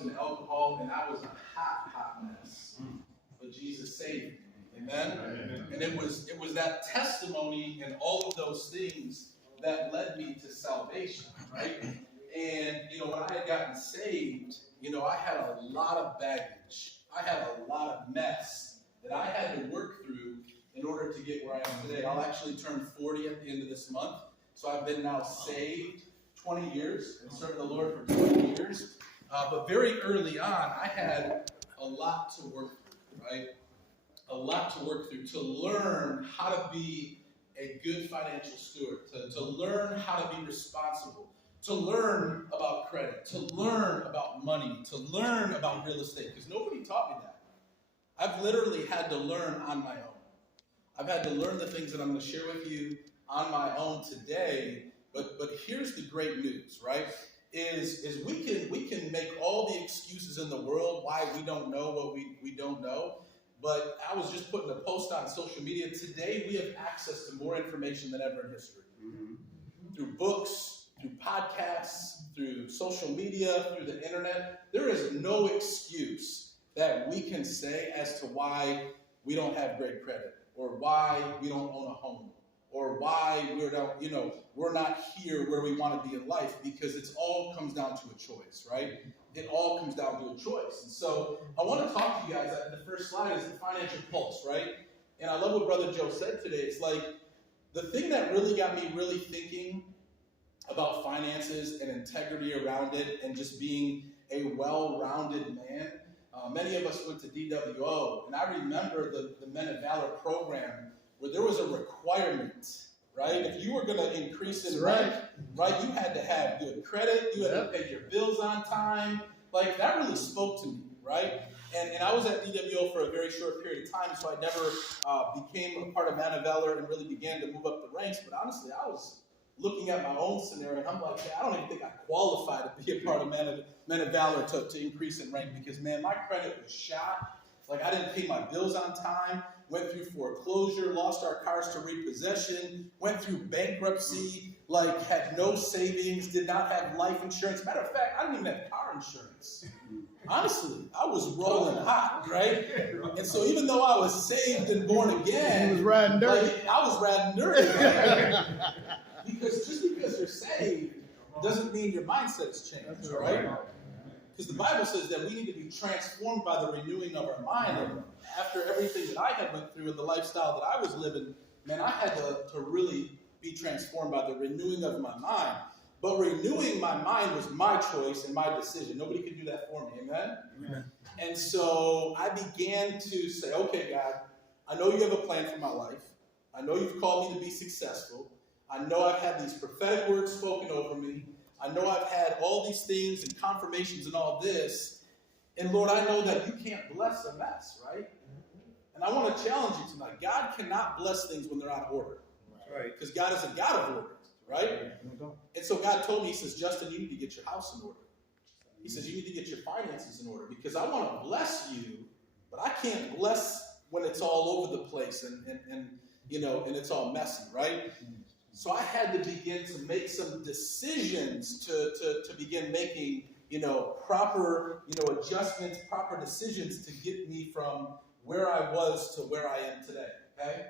drugs and alcohol, and I was a hot mess. But Jesus saved me. Amen? Amen. And it was that testimony and all of those things that led me to salvation, right? And, when I had gotten saved, I had a lot of baggage. I had a lot of mess that I had to work through in order to get where I am today. I'll actually turn 40 at the end of this month. So I've been now saved 20 years and served the Lord for 20 years. But very early on, I had a lot to work through, right? A lot to work through to learn how to be a good financial steward, to learn how to be responsible, to learn about credit, to learn about money, to learn about real estate, because nobody taught me that. I've literally had to learn on my own. I've had to learn the things that I'm going to share with you on my own today, but here's the great news, right? Is we can make all the excuses in the world why we don't know what we don't know. But I was just putting a post on social media. Today, we have access to more information than ever in history. Through books, through podcasts, through social media, through the internet. There is no excuse that we can say as to why we don't have great credit, or why we don't own a home, or why we're not here where we want to be in life, because it all comes down to a choice, right? It all comes down to a choice. And so I want to talk to you guys. The first slide is the financial pulse, right? And I love what Brother Joe said today. It's like the thing that really got me really thinking about finances and integrity around it and just being a well-rounded man. Many of us went to DWO, and I remember the Men of Valor program where there was a requirement, right? If you were going to increase in rank, right, you had to have good credit, you had to pay your bills on time. Like, that really spoke to me, right? And I was at DWO for a very short period of time, so I never became a part of Men of Valor and really began to move up the ranks. But honestly, I was looking at my own scenario, and I'm like, man, I don't even think I qualify to be a part of Men of Valor to increase in rank, because, man, my credit was shot. Like, I didn't pay my bills on time, went through foreclosure, lost our cars to repossession, went through bankruptcy, like, had no savings, did not have life insurance. Matter of fact, I didn't even have car insurance. Honestly, I was rolling hot, right? And so even though I was saved and born again, he was riding dirty. Like, I was riding dirty, right? Because just because you're saved doesn't mean your mindset has changed, right? Because the Bible says that we need to be transformed by the renewing of our mind. And after everything that I had went through and the lifestyle that I was living, man, I had to really be transformed by the renewing of my mind. But renewing my mind was my choice and my decision. Nobody could do that for me, amen? Amen. And so I began to say, okay, God, I know you have a plan for my life. I know you've called me to be successful. I know I've had these prophetic words spoken over me. I know I've had all these things and confirmations and all this. And Lord, I know that you can't bless a mess, right? And I want to challenge you tonight. God cannot bless things when they're out of order. Right? Because God is a God of order, right? And so God told me, he says, Justin, you need to get your house in order. He says, you need to get your finances in order, because I want to bless you, but I can't bless when it's all over the place and it's all messy, right? So I had to begin to make some decisions to begin making, proper, adjustments, proper decisions to get me from where I was to where I am today, okay?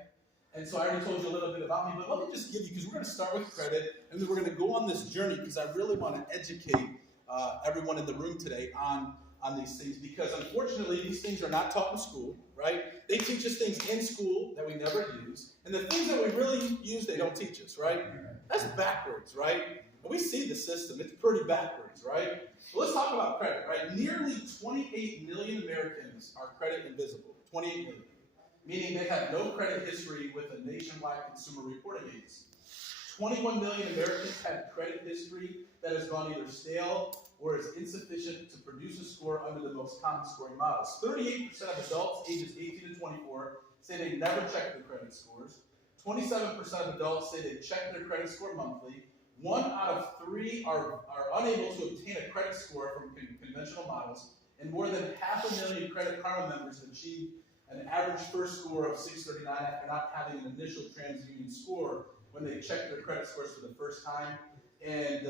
And so I already told you a little bit about me, but let me just give you, because we're going to start with credit, and then we're going to go on this journey, because I really want to educate everyone in the room today on these things, because unfortunately these things are not taught in school, right? They teach us things in school that we never use, and the things that we really use, they don't teach us, right? That's backwards, right? And we see the system, it's pretty backwards, right? So let's talk about credit, right? Nearly 28 million Americans are credit invisible, 28 million, meaning they have no credit history with a nationwide consumer reporting agency. 21 million Americans have credit history that has gone either stale or is insufficient to produce a score under the most common scoring models. 38% of adults ages 18 to 24 say they never check their credit scores. 27% of adults say they check their credit score monthly. 1 out of 3 are unable to obtain a credit score from conventional models, and more than 500,000 Credit Karma members achieve an average first score of 639 after not having an initial TransUnion score when they check their credit scores for the first time. And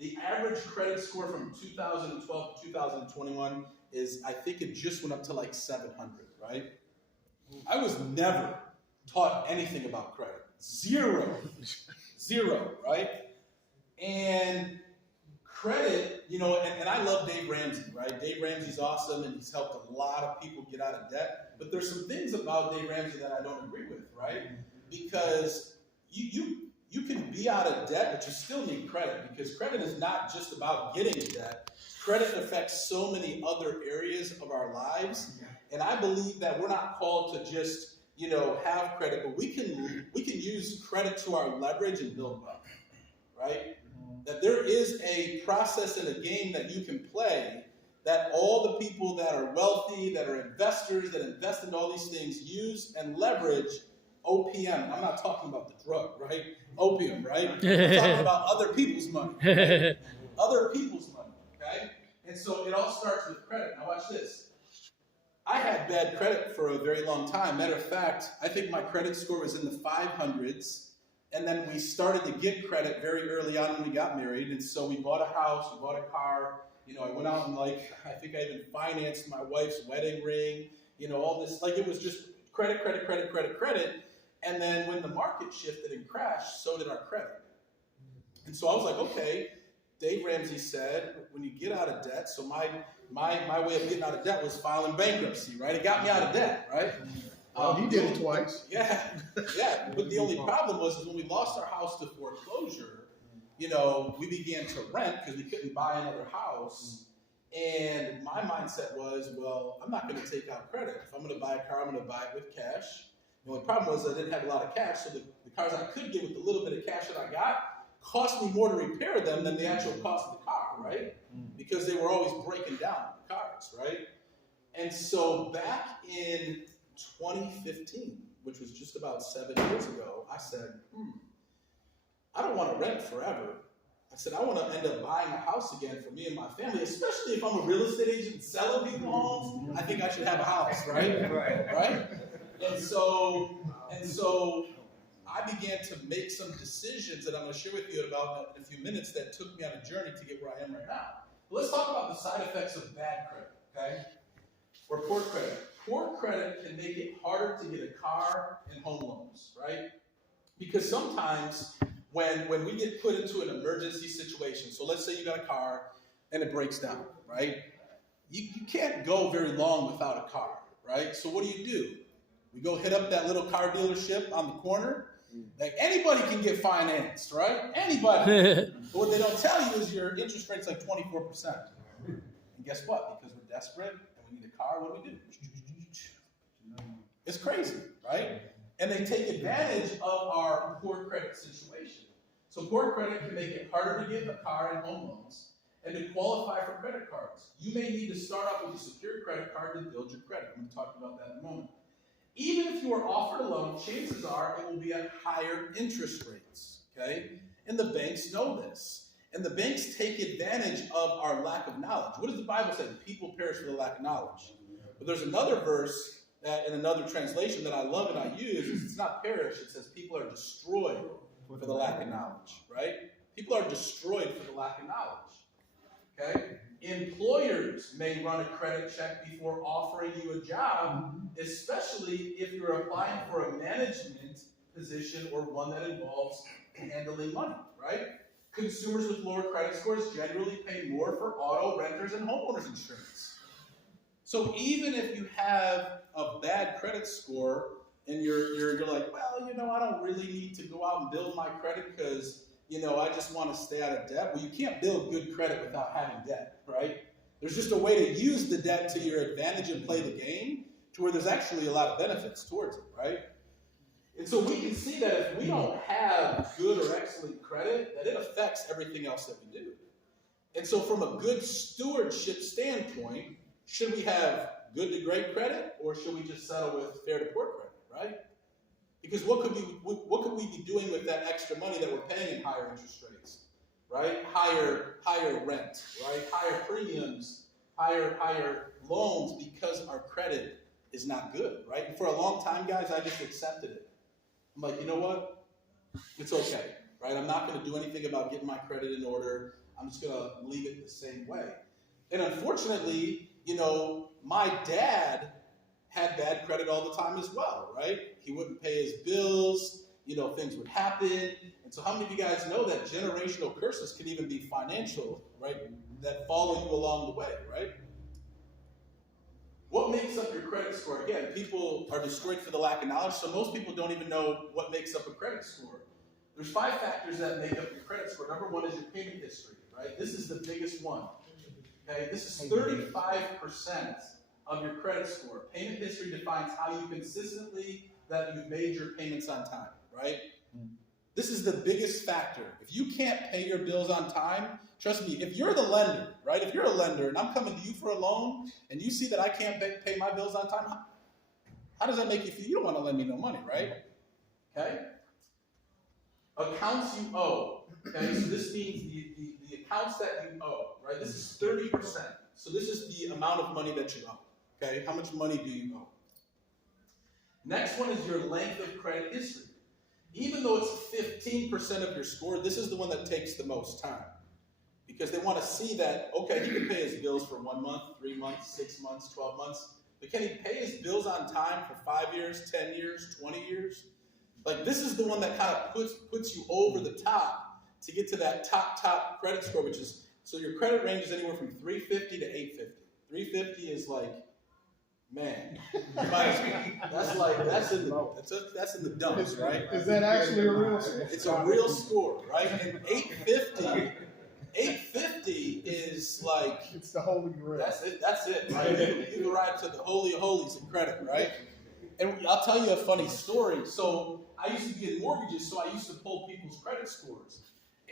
The average credit score from 2012 to 2021 is, I think it just went up to like 700, right? I was never taught anything about credit. Zero, right? And credit, and I love Dave Ramsey, right? Dave Ramsey's awesome, and he's helped a lot of people get out of debt. But there's some things about Dave Ramsey that I don't agree with, right? Because you can be out of debt, but you still need credit, because credit is not just about getting in debt. Credit affects so many other areas of our lives, and I believe that we're not called to just have credit, but we can use credit to our leverage and build wealth, right? That there is a process and a game that you can play that all the people that are wealthy, that are investors, that invest in all these things use and leverage OPM. I'm not talking about the drug, right? Opium, right? I'm talking about other people's money. Right? Other people's money, okay? And so it all starts with credit. Now watch this. I had bad credit for a very long time. Matter of fact, I think my credit score was in the 500s. And then we started to get credit very early on when we got married. And so we bought a house, we bought a car. I went out and I think I even financed my wife's wedding ring. All this, it was just credit. And then when the market shifted and crashed, so did our credit. And so I was like, okay, Dave Ramsey said, when you get out of debt, so my way of getting out of debt was filing bankruptcy, right? It got me out of debt, right? Well, he did it twice. Yeah. But the only problem was when we lost our house to foreclosure, we began to rent because we couldn't buy another house. And my mindset was, well, I'm not going to take out credit. If I'm going to buy a car, I'm going to buy it with cash. The only problem was I didn't have a lot of cash, so the cars I could get with the little bit of cash that I got cost me more to repair them than the actual cost of the car, right? Because they were always breaking down the cars, right? And so back in 2015, which was just about 7 years ago, I said, I don't want to rent forever. I said, I want to end up buying a house again for me and my family, especially if I'm a real estate agent selling people homes. I think I should have a house, right? Right? And so I began to make some decisions that I'm going to share with you about in a few minutes that took me on a journey to get where I am right now. Let's talk about the side effects of bad credit, okay? Or poor credit. Poor credit can make it harder to get a car and home loans, right? Because sometimes when we get put into an emergency situation, so let's say you got a car and it breaks down, right? You can't go very long without a car, right? So what do? We go hit up that little car dealership on the corner. Like anybody can get financed, right? Anybody. But what they don't tell you is your interest rate's like 24%. And guess what? Because we're desperate and we need a car, what do? It's crazy, right? And they take advantage of our poor credit situation. So poor credit can make it harder to get a car and home loans. And to qualify for credit cards, you may need to start off with a secured credit card to build your credit. I'm going to talk about that in a moment. Even if you are offered a loan, chances are it will be at higher interest rates, okay? And the banks know this. And the banks take advantage of our lack of knowledge. What does the Bible say? People perish for the lack of knowledge. But there's another verse that in another translation that I love and I use. It's not perish. It says people are destroyed for the lack of knowledge, right? People are destroyed for the lack of knowledge, okay? Employers may run a credit check before offering you a job, especially if you're applying for a management position or one that involves handling money, right? Consumers with lower credit scores generally pay more for auto, renters, and homeowners insurance. So even if you have a bad credit score and you're like, well, I don't really need to go out and build my credit because I just want to stay out of debt. Well, you can't build good credit without having debt, right? There's just a way to use the debt to your advantage and play the game to where there's actually a lot of benefits towards it, right? And so we can see that if we don't have good or excellent credit, that it affects everything else that we do. And so from a good stewardship standpoint, should we have good to great credit or should we just settle with fair to poor credit, right? Because what could we be doing with that extra money that we're paying in higher interest rates, right? Higher rent, right? Higher premiums, higher loans because our credit is not good, right? And for a long time, guys, I just accepted it. I'm like, you know what? It's okay, right? I'm not going to do anything about getting my credit in order. I'm just going to leave it the same way. And unfortunately, my dad had bad credit all the time as well, right? He wouldn't pay his bills, things would happen. And so how many of you guys know that generational curses can even be financial, right? That follow you along the way, right? What makes up your credit score? Again, people are destroyed for the lack of knowledge, so most people don't even know what makes up a credit score. There's 5 factors that make up your credit score. Number 1 is your payment history, right? This is the biggest one. Okay, this is 35% of your credit score. Payment history defines how you consistently that you've made your payments on time, right? This is the biggest factor. If you can't pay your bills on time, trust me, if you're the lender, right? If you're a lender and I'm coming to you for a loan and you see that I can't pay my bills on time, how does that make you feel? You don't want to lend me no money, right? Okay? Accounts you owe. Okay, so this means the accounts that you owe, right? This is 30%. So this is the amount of money that you owe. Okay, how much money do you owe? Next one is your length of credit history. Even though it's 15% of your score, this is the one that takes the most time. Because they want to see that, okay, he can pay his bills for 1 month, 3 months, 6 months, 12 months. But can he pay his bills on time for 5 years, 10 years, 20 years? Like, this is the one that kind of puts you over the top to get to that top credit score, which is, so your credit range is anywhere from 350 to 850. 350 is like, man, that's in the dumps, right? Is that actually a real score? It's a real score, right? And 850 is like, it's the holy grail. That's it, right? You arrive to the holy of holies in credit, right? And I'll tell you a funny story. So I used to be in mortgages, so I used to pull people's credit scores.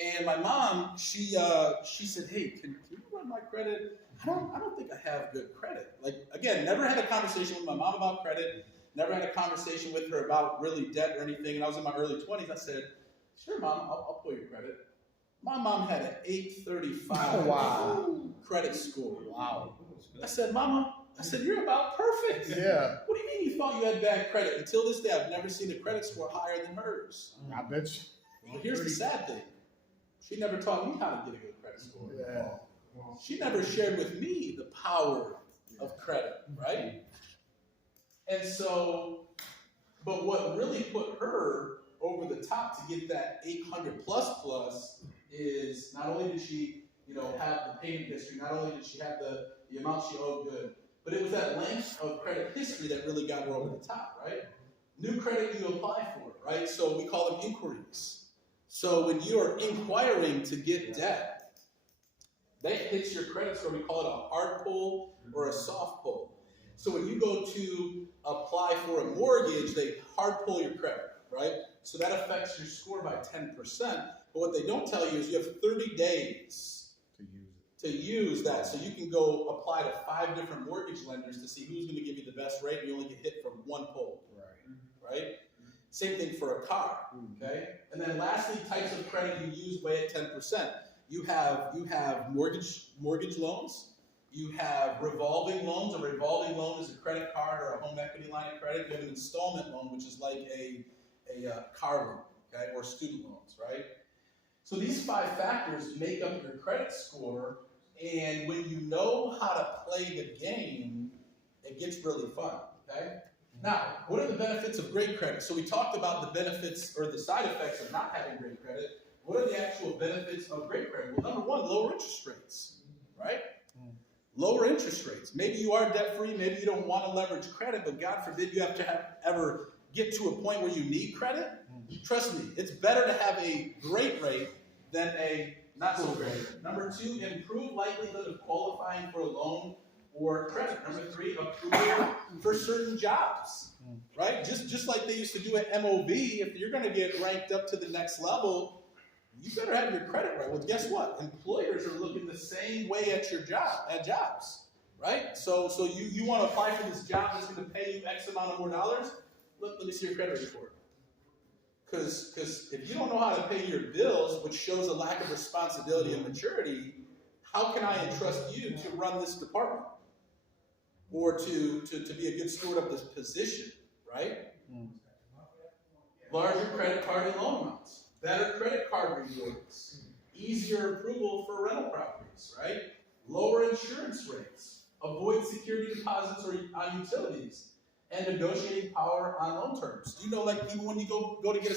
And my mom, she said, hey, can you run my credit? I don't think I have good credit. Like, again, never had a conversation with my mom about credit, never had a conversation with her about really debt or anything. And I was in my early 20s. I said, sure, Mom, I'll pull your credit. My mom had an 835 credit score. Wow. I said, Mama, you're about perfect. Yeah. What do you mean you thought you had bad credit? Until this day, I've never seen a credit score higher than hers. I bet you. But here's the sad thing. She never taught me how to get a good credit score. Yeah. She never shared with me the power of credit, right? And so, but what really put her over the top to get that 800 plus is not only did she, have the payment history, not only did she have the amount she owed good, but it was that length of credit history that really got her over the top, right? New credit you apply for, right? So we call them inquiries. So when you're inquiring to get debt, that hits your credit score. We call it a hard pull or a soft pull. So when you go to apply for a mortgage, they hard pull your credit, right? So that affects your score by 10%. But what they don't tell you is you have 30 days to use that. So you can go apply to 5 different mortgage lenders to see who's going to give you the best rate. You only get hit from one pull, right? Same thing for a car, okay? And then lastly, types of credit you use weigh at 10%. You have mortgage loans. You have revolving loans. A revolving loan is a credit card or a home equity line of credit. You have an installment loan, which is like a car loan, okay, or student loans, right? So these 5 factors make up your credit score, and when you know how to play the game, it gets really fun, okay? Now, what are the benefits of great credit? So we talked about the benefits or the side effects of not having great credit. What are the actual benefits of great credit? Well, number 1, lower interest rates, right? Lower interest rates. Maybe you are debt-free. Maybe you don't want to leverage credit, but God forbid you have to ever get to a point where you need credit. Trust me, it's better to have a great rate than a not so great rate. Number 2, improve likelihood of qualifying for a loan or credit. Number 3, approval for certain jobs, right? Just like they used to do at MOB, if you're going to get ranked up to the next level, you better have your credit right. Well, guess what? Employers are looking the same way at your jobs, right? So you want to apply for this job that's going to pay you X amount of more dollars? Let me see your credit report. Because if you don't know how to pay your bills, which shows a lack of responsibility and maturity, how can I entrust you to run this department? Or to be a good steward of this position, right? Larger credit card and loan amounts. Better credit card rewards. easier approval for rental properties, right? Lower insurance rates, avoid security deposits on utilities, and negotiating power on loan terms. Do you know, like, even when you go to get a